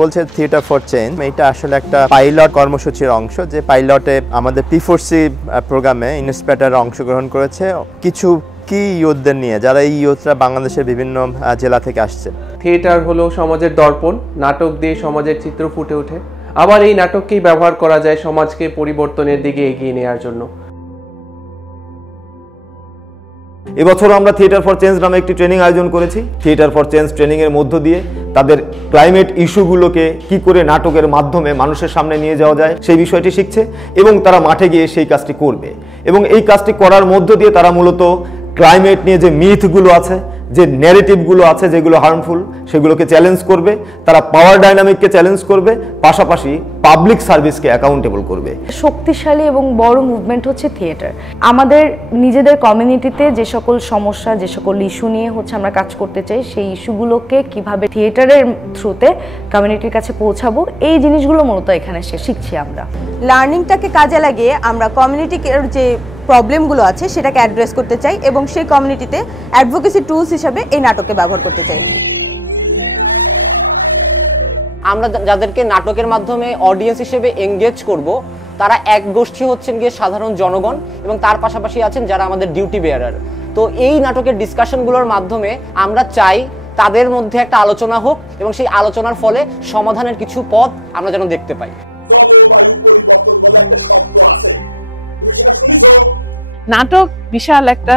বলছে theatre for change, এটা আসলে একটা পাইলট কর্মসূচির অংশ, যে পাইলটে আমাদের P4C প্রোগ্রামে ইন্সপেক্টর অংশগ্রহণ করেছে কিছু কি ইউথদের নিয়ে, যারা এই ইউথরা বাংলাদেশের বিভিন্ন জেলা থেকে আসছে। থিয়েটার হলো সমাজের দর্পণ, নাটক দিয়ে সমাজের চিত্র ফুটে ওঠে, আবার এই নাটককেই ব্যবহার করা যায় সমাজকে পরিবর্তনের দিকে এগিয়ে নেওয়ার জন্য। এবছর আমরা থিয়েটার ফর চেঞ্জ নামে একটি ট্রেনিং আয়োজন করেছি। থিয়েটার ফর চেঞ্জ ট্রেনিংয়ের মধ্য দিয়ে তাদের ক্লাইমেট ইস্যুগুলোকে কি করে নাটকের মাধ্যমে মানুষের সামনে নিয়ে যাওয়া যায় সেই বিষয়টি শিখছে এবং তারা মাঠে গিয়ে সেই কাজটি করবে। এবং এই কাজটি করার মধ্য দিয়ে তারা মূলত ক্লাইমেট নিয়ে যে মিথগুলো আছে, যে ন্যারেটিভগুলো আছে যেগুলো হার্মফুল, সেগুলোকে চ্যালেঞ্জ করবে। তারা পাওয়ার ডাইনামিককে চ্যালেঞ্জ করবে, পাশাপাশি পাবলিক সার্ভিসকে অ্যাকাউন্টেবল করবে। শক্তিশালী এবং বড় মুভমেন্ট হচ্ছে থিয়েটার। আমাদের নিজেদের কমিউনিটিতে যে সকল সমস্যা, যে সকল ইস্যু নিয়ে আমরা কাজ করতে চাই, সেই ইস্যুগুলোকে কিভাবে থিয়েটারের থ্রুতে কমিউনিটির কাছে পৌঁছাবো, এই জিনিসগুলো মূলত এখানে শিখছি আমরা। লার্নিংটাকে কাজে লাগিয়ে আমরা কমিউনিটির যে প্রবলেমগুলো আছে সেটাকে অ্যাড্রেস করতে চাই এবং সেই কমিউনিটিতে অ্যাডভোকেসি টুলস হিসেবে এই নাটককে ব্যবহার করতে চাই। আমরা যাদেরকে নাটকের মাধ্যমে অডিয়েন্স হিসেবে এঙ্গেজ করব, তারা এক গোষ্ঠী হচ্ছেন গিয়ে সাধারণ জনগণ এবং তার পাশাপাশি আছেন যারা আমাদের ডিউটি বেয়ারার। তো এই নাটকের ডিসকাশনগুলোর মাধ্যমে আমরা চাই তাদের মধ্যে একটা আলোচনা হোক এবং সেই আলোচনার ফলে সমাধানের কিছু পথ আমরা যেন দেখতে পাই। জলবায়ু পরিবর্তন বলে একটা শব্দ আছে, তুমি সেটা শুনেছো? নাটক বিশাল একটা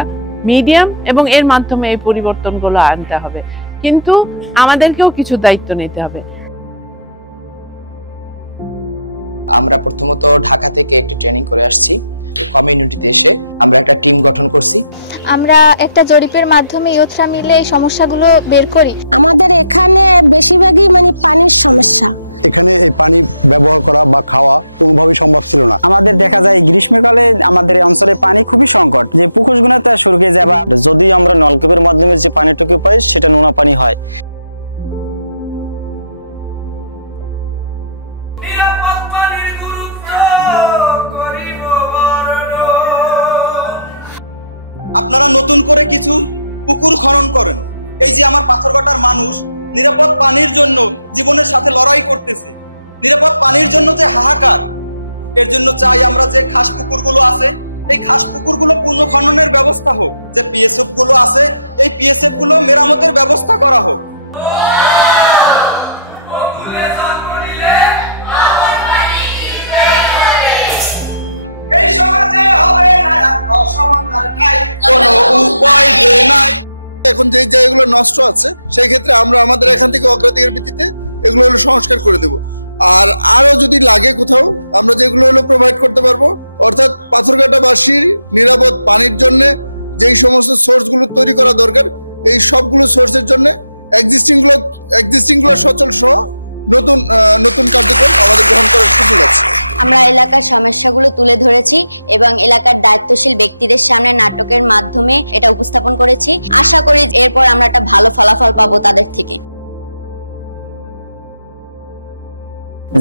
মিডিয়াম এবং এর মাধ্যমে এই পরিবর্তনগুলো আনতে হবে, কিন্তু আমাদেরকেও কিছু দায়িত্ব নিতে হবে। আমরা প্রথমত ঢাকা থেকে একটি ট্রেনিং করে আসছি। কমিউনিটিতে এসে আমরা একটা টিম গঠন করছি। আমরা একটা জরিপের মাধ্যমে ইউথরা মিলে এই সমস্যাগুলো বের করি। আমাদের এখানে বেশিরভাগই পানির সমস্যা। এখানে এই পানি ব্যবহার করা বা খাওয়া কোনোভাবেই সম্ভব ছিল না। আমাদের দেখা যায় গ্রীষ্মকালে আমাদের অঞ্চলে পানি খুবই সংকট, যে পুকুরগুলোতে শুকিয়ে যাবা। যদি আমরা নলকূপের মাধ্যমে যে পানিটুকু পাই সেটা নোনা পানি হয়। আপনারা নতুন করে কিছু পুকুর খনন করেন। এই যে আমার পাথরঘাটার মানুষ নিরাপদ পানির জন্য জীবনের সাথে লড়াই করতেছে, নিরাপদ পানির জন্য যে হাহাকার, এর জন্য চাই আমরা যে খাস পুকুরগুলো আছে এই খাস পুকুরগুলো পূর্ণ খননের ব্যবস্থা হোক, যে পিএসএফ গুলো আছে এই পিএসএফ গুলো মেরামতের ব্যবস্থা করা হোক। এখন যে জায়গাগুলো নষ্ট আছে সেই ক্ষেত্রে আমরা আমাদের এখান থেকে অগ্রাধিকার ভিত্তিতে এগুলো সংস্কার করে দেব। আর আরো যদি লাগে কোথাও আমরা যেগুলো প্রোভাইড করতে পারবো, অর্থাৎ পাথরঘাটাবাসীর নিরাপদ পানির জন্য যেই সমস্ত সোর্সগুলো তৈরি করা দরকার, এই সবগুলো সোর্সের জন্য এক্সিস্টিং গুলো সচল সহ নতুন কার্যক্রম আমাদের গ্রহণ করার সুযোগ আছে। আমরা এলাকার সমস্যাগুলো তুলে ধরেছি এবং এলাকার দায়িত্বশীল ব্যক্তিদের সামনে নাটকের মাধ্যমে এটা উপস্থাপন করেছি। আশা করি এরপর আমরা একটা ভালো ফলাফল পাবো তাদের থেকে।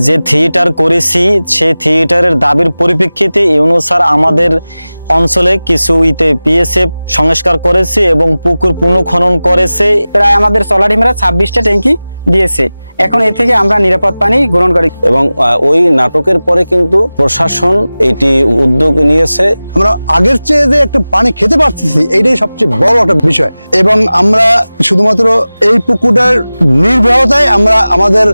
যে থিয়েটার করেছি সেই থিয়েটারের দাবির পরিপ্রেক্ষিতে ইউনূস স্যার আমাদের অঞ্চলে কিছু পিএসএফ সংস্কার করেছে এবং পুকুর পুনঃখনন করেছে। প্রায় আমাদের চলাডিমেরা 26টা ট্যাঙ্কি দিয়েছে। এখন এর থেকে আমরা নিরাপদ পানি গ্রহণ করি। এবং ওই নাটকের পরে কিন্তু প্রশাসন এটি উদ্যোগ নিয়েছে। আমরা আগের চেয়ে যে একটু পানি খেতে পারতেছি, এইটাই সবচেয়ে বড় একটা বিষয়। এবং আমরা শুধুমাত্র এই পুকুরটার নির্ভরতায় আমরা আমাদের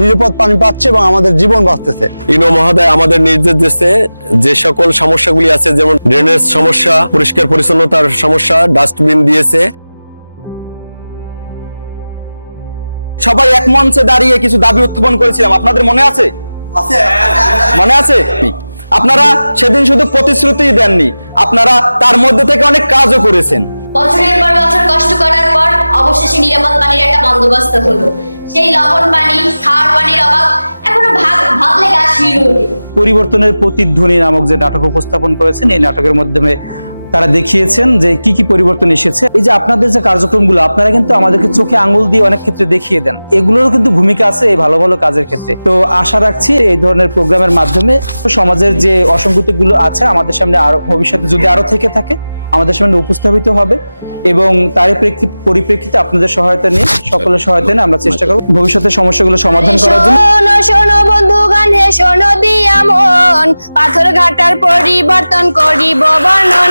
নিরাপদ পানি পাচ্ছি এবং আমাদের জীবন বাঁচতেছে। ইউনো মহোদয় আমাদের নির্দেশ দিচ্ছে যে সকল সমস্যাগুলি আছে, যেমন ড্রেনেজ সমস্যা, পরিষ্কার পরিচ্ছন্নতার সমস্যা, ডাস্টবিন দিয়েছে। সবাই এক মঞ্চে দাঁড়িয়ে কিছু দাবি উত্থাপন করেছিলাম, আপনাদের মনে আছে? মনে আছে? আপনারা সেদিন শুধু প্রতিশ্রুতি দেননি, আপনারা তার মধ্যে থেকে অনেক কাজও করেছেন। বছরের পর বছর কষ্ট করার পর অবশেষে নিরাপদ পানির একটা বন্দোবস্ত হলো। সেই লবণ পানি, খাওয়ার পানির অভাব এখনো ভাবলে গা শিউরে ওঠে। পরিবর্তনের প্রতিধ্বনি নামক যে নাটক উপস্থাপন করেছেন, এই নাটকের মাধ্যমে তারা দেখিয়েছেন যে কি কি পরিবর্তন এসেছে। এই যে আপনাদের যে কার্যক্রমগুলো আপনারা কিন্তু আমাদেরকে চোখে আঙ্গুল দিয়ে অনেক ক্ষেত্রে দেখিয়ে দেন, এগুলোরও কিন্তু ভূমিকা আছে এই ভালো ভালো কাজের ক্ষেত্রে। তো আশা রাখছি এই ধরনের প্রোগ্রামের মাধ্যমে সমাজের যে অসঙ্গতিগুলো আছে আমাদের সামনে আরো ভবিষ্যতে যদি আরো থেকে থাকে আমাদের সামনে উপস্থাপিত হবে এবং তারই পরিপ্রেক্ষিতে আপনাদের সহায়তা নিয়ে সকলের সহায়তা নিয়ে আমরা চেষ্টা করব ভবিষ্যতে সমস্যাগুলো সমাধান করার জন্য। শোনো শোনো বন্ধুগণ হে শোনো দিয়া মন, পাথর ঘাটার পরিবর্তন করিব বর্ণন।